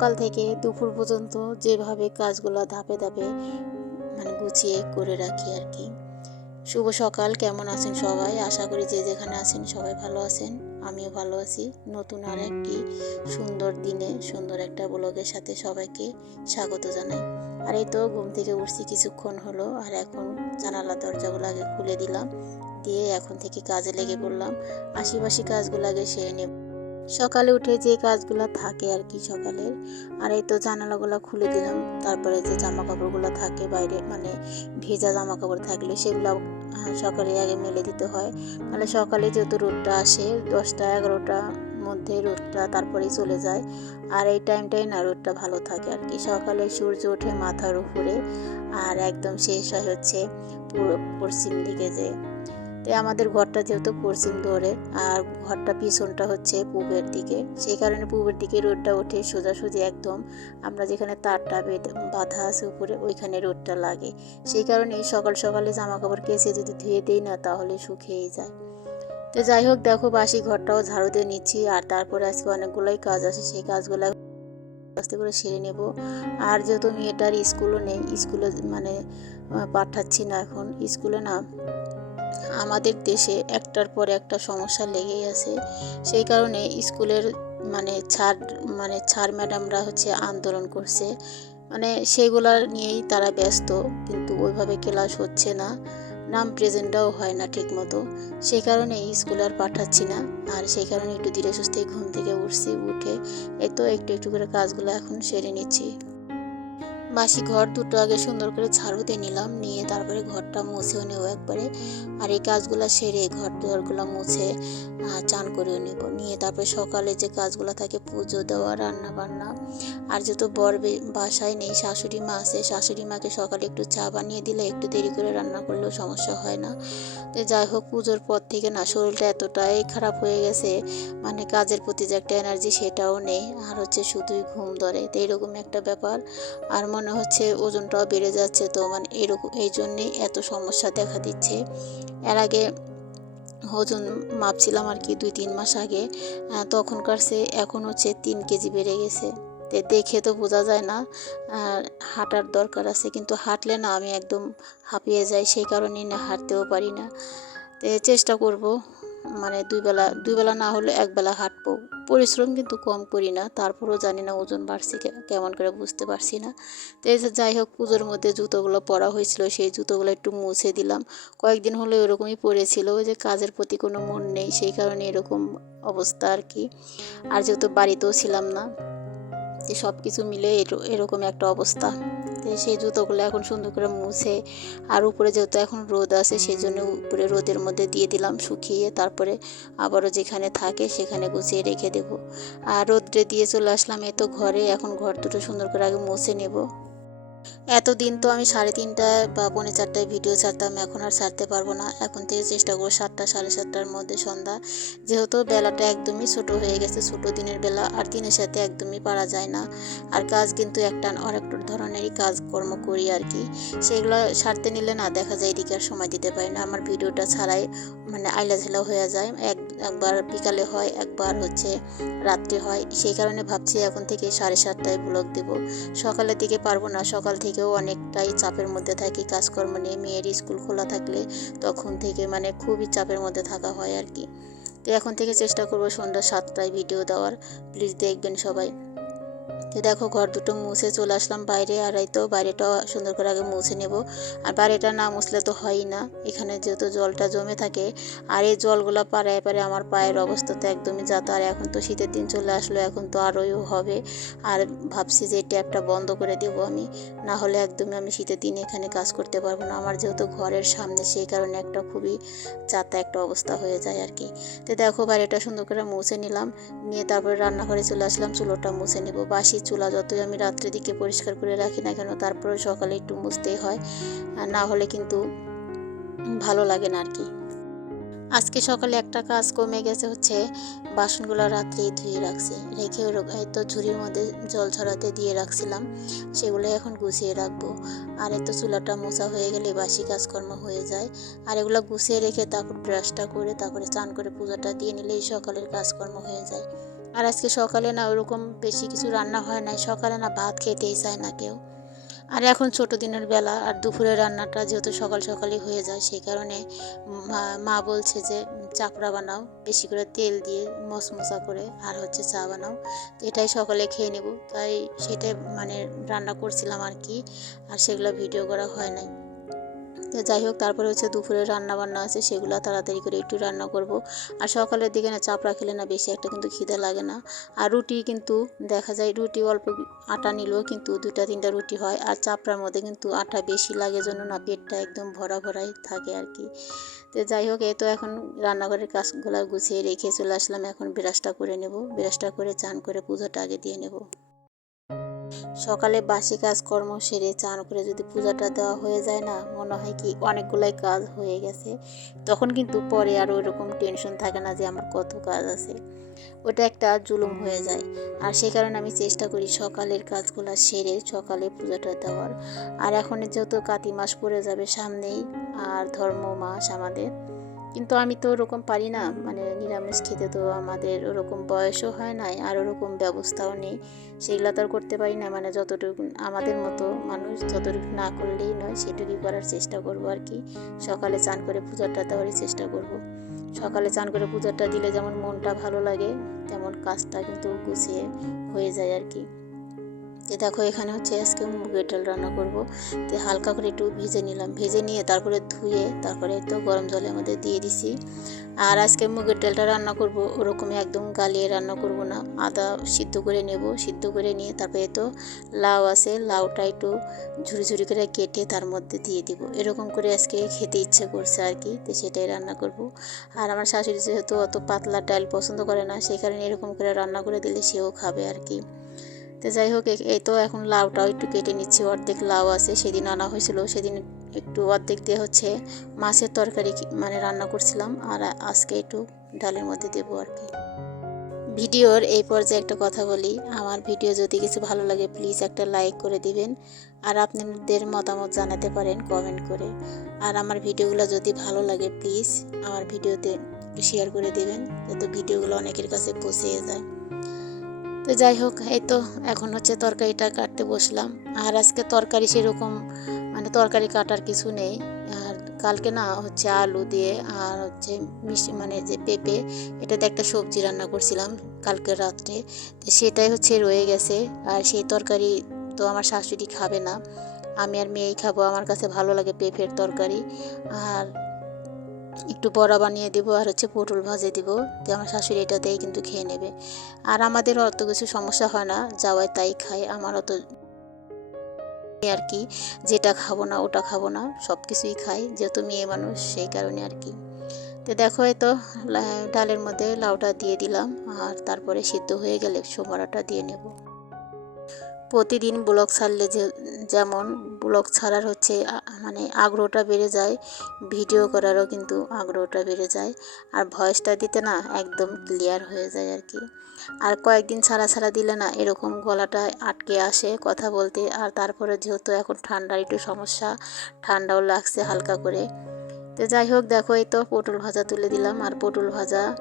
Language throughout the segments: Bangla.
সকাল থেকে দুপুর পর্যন্ত যেভাবে কাজগুলো ধাপে ধাপে মানে গুছিয়ে করে রাখি আর কি। শুভ সকাল, কেমন আছেন সবাই? আশা করি যে যেখানে আছেন সবাই ভালো আছেন, আমিও ভালো আছি। নতুন আর একটি সুন্দর দিনে, সুন্দর একটা ব্লগের সাথে সবাইকে স্বাগত জানাই। আর এই তো ঘুম থেকে উঠছি কিছুক্ষণ হলো, আর এখন জানালা দরজাগুলো আগে খুলে দিলাম, দিয়ে এখন থেকে কাজে লেগে পড়লাম। আশিপাশি কাজগুলো আগে সেরে নেব। সকালে উঠে যে কাজগুলো থাকে আর কি সকালের, আর এই তো জানালাগুলো খুলে দিলাম। তারপরে যে জামা কাপড়গুলো থাকে বাইরে মানে ভেজা জামা কাপড় থাকলে সেগুলো সকালে আগে মেলে দিতে হয়। তাহলে সকালে যেহেতু রোদটা আসে, দশটা এগারোটা মধ্যে রোদটা তারপরেই চলে যায়। আর এই টাইমটাই না রোদটা ভালো থাকে আর কি। সকালে সূর্য ওঠে মাথার উপরে, আর একদম শেষ হয় হচ্ছে পশ্চিম দিকে যে তো আমাদের ঘরটা যেহেতু পশ্চিম ধরে আর ঘরটা পিছনটা হচ্ছে পূবের দিকে, সেই কারণে পূবের দিকে রোডটা ওঠে সোজাসুজি একদম। আমরা যেখানে তারটা বেঁধে বাঁধা আছে উপরে, ওইখানে রোডটা লাগে। সেই কারণে সকাল সকালে জামা কাপড় কেচে যদি ধুয়ে দিই না, তাহলে শুকিয়েই যায়। তো যাই হোক, দেখো বাসি ঘরটাও ঝাড়ু দিয়ে নিচ্ছি, আর তারপরে আজকে অনেকগুলোই কাজ আছে, সেই কাজগুলো আস্তে করে সেরে নেব। আর যেহেতু মেয়েটার স্কুলও নেই, স্কুলে মানে পাঠাচ্ছি না এখন। স্কুলে না আমাদের দেশে একটার পর একটা সমস্যা লেগেই আছে। সেই কারণে স্কুলের মানে ছাড় মানে ছাড় ম্যাডামরা হচ্ছে আন্দোলন করছে। মানে সেগুলা নিয়েই তারা ব্যস্ত, কিন্তু ওইভাবে ক্লাস হচ্ছে না। নাম প্রেজেন্টটাও হয় না ঠিক মতো সেই কারণে স্কুলে আর পাঠাচ্ছি না। আর সেই কারণে একটু ধীরে সুস্থে ঘুম থেকে উঠছি, উঠে এই তো একটু একটু করে কাজগুলো এখন সেরে নিচ্ছি। বাসি ঘর দুটো আগে সুন্দর করে ঝাড়ু দিয়ে নিলাম, নিয়ে তারপরে ঘরটা মুছেও নেব একবারে। আর এই কাজগুলো সেরে ঘর দুয়ারগুলো মুছে চান করেও নেব। নিয়ে তারপরে সকালে যে কাজগুলো থাকে, পুজো দেওয়া রান্না বান্না আর যেহেতু বর বাসায় নেই, শাশুড়ি মা আছে, শাশুড়ি মাকে সকালে একটু চা বানিয়ে দিলে একটু দেরি করে রান্না করলেও সমস্যা হয় না। তো যাই হোক, পুজোর পর থেকে না শরীরটা এতটাই খারাপ হয়ে গেছে মানে কাজের প্রতি যে একটা এনার্জি সেটাও নেই। আর হচ্ছে শুধুই ঘুম ধরে, তো এরকম একটা ব্যাপার। আর মনে হচ্ছে ওজনটাও বেড়ে যাচ্ছে। তো মানে এরকম, এই জন্যেই এত সমস্যা দেখা দিচ্ছে। এর আগে ওজন মাপছিলাম আর কি দুই, তিন মাস আগে। তখনকার সে এখন হচ্ছে তিন কেজি বেড়ে গেছে। তে, দেখে তো বোঝা যায় না। হাঁটার দরকার আছে, কিন্তু হাঁটলে না আমি একদম হাঁপিয়ে যাই, সেই কারণেই না হাঁটতেও পারি না। তে, চেষ্টা করব মানে দুই বেলা দুই বেলা না হলে এক বেলা হাঁটবো। পরিশ্রম কিন্তু কম করি না, তারপরেও জানি না ওজন বাড়ছে কেমন করে বুঝতে পারছি না। তো এই যাই হোক, পুজোর মধ্যে জুতোগুলো পরা হয়েছিল, সেই জুতোগুলো একটু মুছে দিলাম। কয়েকদিন হলো এরকমই পড়েছিল ওই যে কাজের প্রতি কোনো মন নেই, সেই কারণে এরকম অবস্থা আর কি। আর যেহেতু বাড়িতেও ছিলাম না সব কিছু মিলে এর- এরকম একটা অবস্থা। সেই জুতোগুলো এখন সুন্দর করে মুছে, আর উপরে যেহেতু এখন রোদ আছে সেই জন্য উপরে রোদের মধ্যে দিয়ে দিলাম শুকিয়ে, তারপরে আবারও যেখানে থাকে সেখানে গুছিয়ে রেখে দেব। আর রোদ্রে দিয়ে চলে আসলাম এ তো ঘরে, এখন ঘর দুটো সুন্দর করে আগে মুছে নেব। এতদিন তো আমি সাড়ে তিনটায় বা পৌনে চারটায় ভিডিও ছাড়তাম, এখন আর ছাড়তে পারব না। এখন থেকে চেষ্টা করব সাতটা, সাড়ে সাতটার মধ্যে সন্ধ্যা। যেহেতু বেলাটা একদমই ছোট হয়ে গেছে, ছোট দিনের বেলা, আর দিনের সাথে একদমই পারা যায় না। আর কাজ কিন্তু একটা অনেক ধরনেরই কাজকর্ম করি আর কি। সেগুলো সারতে নিলে না দেখা যায় এদিকে আর সময় দিতে পারি না। আমার ভিডিওটা ছাড়াই মানে আইলা ঝেলা হয়ে যায়। এক, একবার বিকালে হয়, একবার হচ্ছে রাত্রে হয়। সেই কারণে ভাবছি এখন থেকে সাড়ে সাতটায় ব্লগ দেবো। সকালের দিকে পারব না, সকাল থেকেও অনেকটাই চাপের মধ্যে থাকি। কাজকর্ম নিয়ে মেয়ের স্কুল খোলা থাকলে তখন থেকে মানে খুবই চাপের মধ্যে থাকা হয় আর কি। তো এখন থেকে চেষ্টা করব সন্ধ্যা সাতটায় ভিডিও দেওয়ার। প্লিজ দেখবেন সবাই। তো দেখো, ঘর দুটো মুছে চলে আসলাম বাইরে, আর এই তো বাইরেটাও সুন্দর করে আগে মুছে নেব। আর বাইরেটা না মুছলে তো হয়ই না। এখানে যেহেতু জলটা জমে থাকে, আর এই জলগুলো পাড়ায় পারে আমার পায়ের অবস্থা তো একদমই যাতা আর এখন তো শীতের দিন চলে আসলো, এখন তো আরোই হবে। আর ভাবছি যে ট্যাপটা বন্ধ করে দেব আমি। না হলে একদমই আমি শীতের দিনে এখানে কাজ করতে পারব না। আমার যেহেতু ঘরের সামনে, সেই কারণে একটা খুবই যাতা একটা অবস্থা হয়ে যায় আর কি। তো দেখো, বাইরেটা সুন্দর করে মুছে নিলাম। নিয়ে তারপরে রান্নাঘরে চলে আসলাম, চুলোটা মুছে নেব। বাসি চুলা যতই আমি রাত্রের দিকে পরিষ্কার করে রাখি না কেন তারপরে সকালে একটু মুছতেই হয়। আর না হলে কিন্তু ভালো লাগে না আর কি আজকে সকালে একটা কাজ কমে গেছে হচ্ছে, বাসনগুলো রাত্রেই ধুয়ে রাখছি। রেখে তো ঝুড়ির মধ্যে জল ছড়াতে দিয়ে রাখছিলাম, সেগুলো এখন গুছিয়ে রাখব। আর এই তো চুলাটা মোছা হয়ে গেলে বাসি কাজকর্ম হয়ে যায়। আর এগুলো গুছিয়ে রেখে তারপর ব্রাশটা করে, তারপরে স্নান করে পূজাটা দিয়ে নিলেই সকালের কাজকর্ম হয়ে যায়। আর আজকে সকালে না ওরকম বেশি কিছু রান্না হয় না সকালে না ভাত খেতেই চায় না কেউ। আর এখন ছোট দিনের বেলা আর দুপুরের রান্নাটা যেহেতু সকাল সকালই হয়ে যায়, সেই কারণে মা বলছে যে, চাপড়া বানাও, বেশি করে তেল দিয়ে মশমশা করে আর হচ্ছে চা বানাও। এটাই সকালে খেয়ে নেব। তাই সেটাই মানে রান্না করছিলাম আর কি। আর সেগুলো ভিডিও করা হয় নাই। তো যাই হোক, তারপরে হচ্ছে দুপুরে রান্না বান্না আছে, সেগুলো তাড়াতাড়ি করে একটু রান্না করব। আর সকালের দিকে না চাপড়া খেলে না বেশি একটা কিন্তু খিদে লাগে না। আর রুটি কিন্তু দেখা যায় রুটি অল্প আটা নিলেও কিন্তু দুটা তিনটা রুটি হয়। আর চাপড়ার মধ্যে কিন্তু আটা বেশি লাগে জন্য না পেটটা একদম ভরা ভরাই থাকে আর কি। তো যাই হোক, এই তো এখন রান্নাঘরের কাজগুলো গুছিয়ে রেখে চলে আসলাম। এখন ব্রাশটা করে নেব। ব্রাশটা করে চান করে পুজোটা আগে দিয়ে নেব। সকালে বাসি কাজকর্ম সেরে চান করে যদি পূজাটা দেওয়া হয়ে যায় না, মনে হয় কি অনেকগুলাই কাজ হয়ে গেছে। তখন কিন্তু পরে আর ওইরকম টেনশন থাকে না যে আমার কত কাজ আছে। ওটা একটা জুলুম হয়ে যায়। আর সেই কারণে আমি চেষ্টা করি সকালের কাজগুলো সেরে সকালে পূজাটা দেওয়ার। আর এখন যেহেতু কাতি মাস পড়ে যাবে সামনেই, আর ধর্ম মাস আমাদের কিন্তু আমি তো ওরকম পারি না। মানে নিরামিষ খেতে তো আমাদের ওরকম বয়সও হয় নাই আর ওরকম ব্যবস্থাও নেই। সেগুলো তো আর করতে পারি না। মানে যতটুকু আমাদের মতো মানুষ যতটুকু না করলেই নয়, সেটুকুই করার চেষ্টা করব আর কি। সকালে চান করে পূজাটা দেওয়ারই চেষ্টা করব। সকালে চান করে পূজাটা দিলে যেমন মনটা ভালো লাগে, তেমন কাজটা কিন্তু গুছিয়ে হয়ে যায় আর কি। তো দেখো এখানে হচ্ছে আজকে মুগের ডাল রান্না করব। তো হালকা করে একটু ভেজে নিলাম। ভেজে নিয়ে তারপরে ধুয়ে তারপরে তো গরম জলের মধ্যে দিয়ে দিছি। আর আজকে মুগের ডালটা রান্না করব, ওরকমই একদম গালিয়ে রান্না করব না। আদা সিদ্ধ করে নেব, সিদ্ধ করে নিয়ে তারপরে তো লাউ আছে, লাউটা একটু ঝুড়ি ঝুড়ি করে কেটে তার মধ্যে দিয়ে দিব। এরকম করে আজকে খেতে ইচ্ছে করছে আর কি, তো সেটাই রান্না করব। আর আমার শাশুড়ি যেহেতু অত পাতলা ডাল পছন্দ করে না, সেই কারণে এরকম করে রান্না করে দিলে সেও খাবে আর কি। তো যাই হোক এই তো এখন লাউটাও একটু কেটে নিচ্ছি। অর্ধেক লাউ আছে, সেদিন আনা হয়েছিল, সেদিন একটু অর্ধেক দিয়ে হচ্ছে মাছের তরকারি মানে রান্না করছিলাম। আর আজকে একটু ডালের মধ্যে দেবো আর কি। ভিডিওর এই পর্যায়ে একটা কথা বলি। আমার ভিডিও যদি কিছু ভালো লাগে প্লিজ একটা লাইক করে দিবেন। আর আপনাদের মতামত জানাতে পারেন কমেন্ট করে। আর আমার ভিডিওগুলো যদি ভালো লাগে প্লিজ আমার ভিডিওতে শেয়ার করে দিবেন, যাতে ভিডিওগুলো অনেকের কাছে পৌঁছে যায়। তো যাই হোক, এই তো এখন হচ্ছে তরকারিটা কাটতে বসলাম। আর আজকে তরকারি সেরকম মানে তরকারি কাটার কিছু নেই। আর কালকে না হচ্ছে আলু দিয়ে আর হচ্ছে মিষ্টি মানে যে পেঁপে, এটাতে একটা সবজি রান্না করছিলাম কালকে রাত্রে। তো সেটাই হচ্ছে রয়ে গেছে। আর সেই তরকারি তো আমার শাশুড়ি খাবে না। আমি আর মেয়েই খাব। আমার কাছে ভালো লাগে পেঁপের তরকারি। আর একটু বড়া বানিয়ে দিব আর হচ্ছে পটল ভাজে দিব। তো আমার শাশুড়ি এটাতেই কিন্তু খেয়ে নেবে। আর আমাদের অত কিছু সমস্যা হয় না, যাওয়ায় তাই খায়। আমার অত আর কি, যেটা খাব না, ওটা খাব না সব কিছুই খাই যেহেতু মেয়ে মানুষ, সেই কারণে আর কি। তো দেখো তো ডালের মধ্যে লাউটা দিয়ে দিলাম, আর তারপরে সিদ্ধ হয়ে গেলে, সোমবারাটা দিয়ে নেব। প্রতিদিন ব্লগ ছাড়লে যে, যেমন ব্লগ ছাড়ার হচ্ছে মানে আগ্রহটা বেড়ে যায়, ভিডিও করারও কিন্তু আগ্রহটা বেড়ে যায়, আর ভয়েসটা দিতে না একদম ক্লিয়ার হয়ে যায় আর কি। আর কয়েকদিন ছাড়া ছাড়া দিলে না এরকম গলাটা আটকে আসে কথা বলতে, আর তারপরে যেহেতু এখন ঠান্ডার একটু সমস্যা, ঠান্ডাও লাগছে হালকা করে। তো যাই হোক, দেখো, এই তো পটল ভাজা তুলে দিলাম। আর পটল ভাজা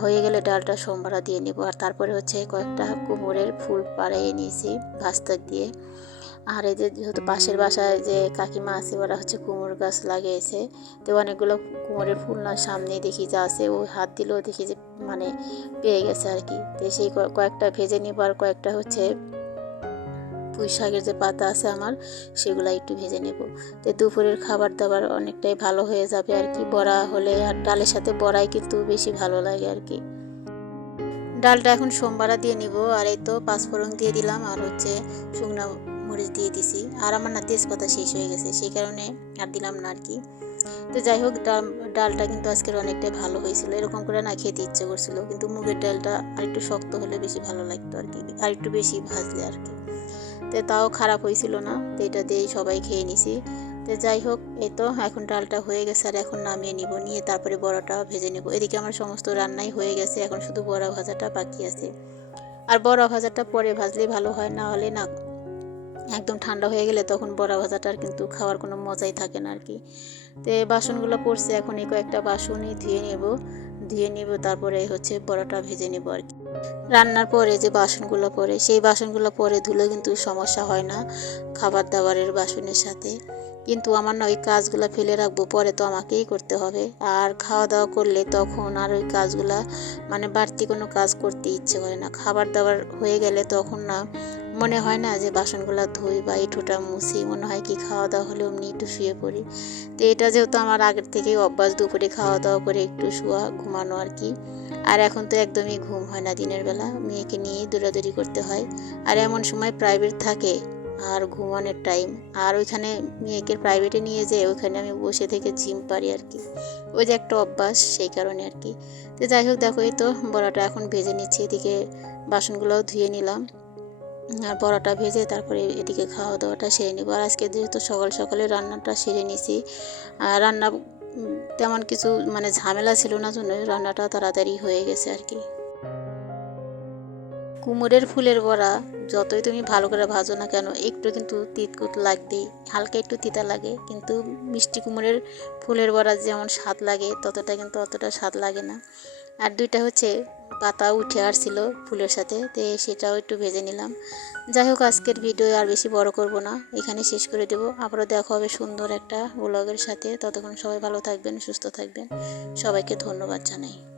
হয়ে গেলে ডালটা সোমবারা দিয়ে নিব। আর তারপরে হচ্ছে কয়েকটা কুমড়ের ফুল পাড়িয়ে নিয়েছি ভাস্তা দিয়ে। আর এই যে যেহেতু পাশের বাসায় যে কাকিমা আছে, ওরা হচ্ছে কুমড়ো গাছ লাগিয়েছে, তো অনেকগুলো কুমড়ের ফুল না সামনে দেখি যা আছে, ও হাত দিলেও দেখি যে মানে পেয়ে গেছে আর কি। তো সেই কয়- কয়েকটা ভেজে নিব আর কয়েকটা হচ্ছে পুঁই শাকের যে পাতা আছে আমার, সেগুলো একটু ভেজে নেব। তো দুপুরের খাবার দাবার অনেকটাই ভালো হয়ে যাবে আর কি। বড়া হলে আর ডালের সাথে বড়াই কিন্তু বেশি ভালো লাগে আর কি। ডালটা এখন সোমবারা দিয়ে নিব আর এই তো পাঁচফোড়ন দিয়ে দিলাম আর হচ্ছে শুকনো মরিচ দিয়ে দিছি। আর আমার না তেজপাতা শেষ হয়ে গেছে, সেই কারণে আর দিলাম না আর কি। তো যাই হোক, ডাল, ডালটা কিন্তু আজকের অনেকটাই ভালো হয়েছিল। এরকম করে না খেতে ইচ্ছে করছিল, কিন্তু মুগের ডালটা আর একটু শক্ত হলে বেশি ভালো লাগতো আর কি, আর একটু বেশি ভাজলে আর কি। তো তাও খারাপ হয়েছিল না। তো এটা দিয়েই সবাই খেয়ে নিছি। তো যাই হোক, এই তো এখন ডালটা হয়ে গেছে আর এখন নামিয়ে নিব, নিয়ে তারপরে বড়াটা ভেজে নেব। এদিকে আমার সমস্ত রান্নাই হয়ে গেছে, এখন শুধু বড়া ভাজাটা বাকি আছে। আর বড়া ভাজাটা পরে ভাজলে ভালো হয়, না হলে না। একদম ঠান্ডা হয়ে গেলে তখন বড়া ভাজাটার কিন্তু খাওয়ার কোনো মজাই থাকে না আর কি। তো বাসনগুলো পড়ছে এখন এই কয়েকটা বাসনই ধুয়ে নেব। ধুয়ে নেব, তারপরে হচ্ছে বড়াটা ভেজে নেব আর কি। রান্নার পরে যে বাসনগুলো পরে, সেই বাসনগুলো পরে ধুলে কিন্তু সমস্যা হয় না খাবার দাবারের বাসনের সাথে। কিন্তু আমার না ওই কাজগুলো ফেলে রাখব, পরে তো আমাকেই করতে হবে। আর খাওয়া দাওয়া করলে তখন আর ওই কাজগুলো মানে বাড়তি কোনো কাজ করতে ইচ্ছে করে না। খাবার দাবার হয়ে গেলে তখন না মনে হয় না যে বাসনগুলো ধুই বা এঁঠোটা মুছি, মনে হয় কি খাওয়া দাওয়া হলে অমনি একটু শুয়ে পড়ি। তো এটা যেহেতু আমার আগের থেকেই অভ্যাস, দুপুরে খাওয়া দাওয়া করে একটু শোয়া ঘুমানো আর কি। আর এখন তো একদমই ঘুম হয় না দিনের বেলা, মেয়েকে নিয়ে দৌড়াদৌড়ি করতে হয়। আর এমন সময় প্রাইভেট থাকে আর ঘুমানোর টাইম আর ওইখানে মেয়েকে প্রাইভেটে নিয়ে যেয়ে ওইখানে আমি বসে থেকে জিম পারি আর কি। ওই যে একটা অভ্যাস সেই কারণে আর কি। তো যাই হোক, দেখো এই তো, বড়াটা এখন ভেজে নিচ্ছি, এদিকে বাসনগুলোও ধুয়ে নিলাম। আর বড়াটা ভেজে তারপরে এদিকে খাওয়া দাওয়াটা সেরে নিব। আর আজকে যেহেতু সকাল সকালে রান্নাটা সেরে নিছি, আর রান্না তেমন কিছু মানে ঝামেলা ছিল না জন্য রান্নাটা তাড়াতাড়ি হয়ে গেছে আর কি। কুমড়ের ফুলের বড়া যতই তুমি ভালো করে ভাজো না কেন, একটু কিন্তু তিতকুত লাগবেই, হালকা একটু তিতা লাগে। কিন্তু মিষ্টি কুমড়ের ফুলের বড়া যেমন স্বাদ লাগে, ততটা কিন্তু অতটা স্বাদ লাগে না। আর দুইটা হচ্ছে পাতা উঠে আসছিল ফুলের সাথে, তো সেটাও একটু ভেজে নিলাম। যাই হোক, আজকের ভিডিও আর বেশি বড় করব না, এখানে শেষ করে দেবো। আবারও দেখা হবে সুন্দর একটা ব্লগের সাথে। ততক্ষণ সবাই ভালো থাকবেন, সুস্থ থাকবেন। সবাইকে ধন্যবাদ জানাই।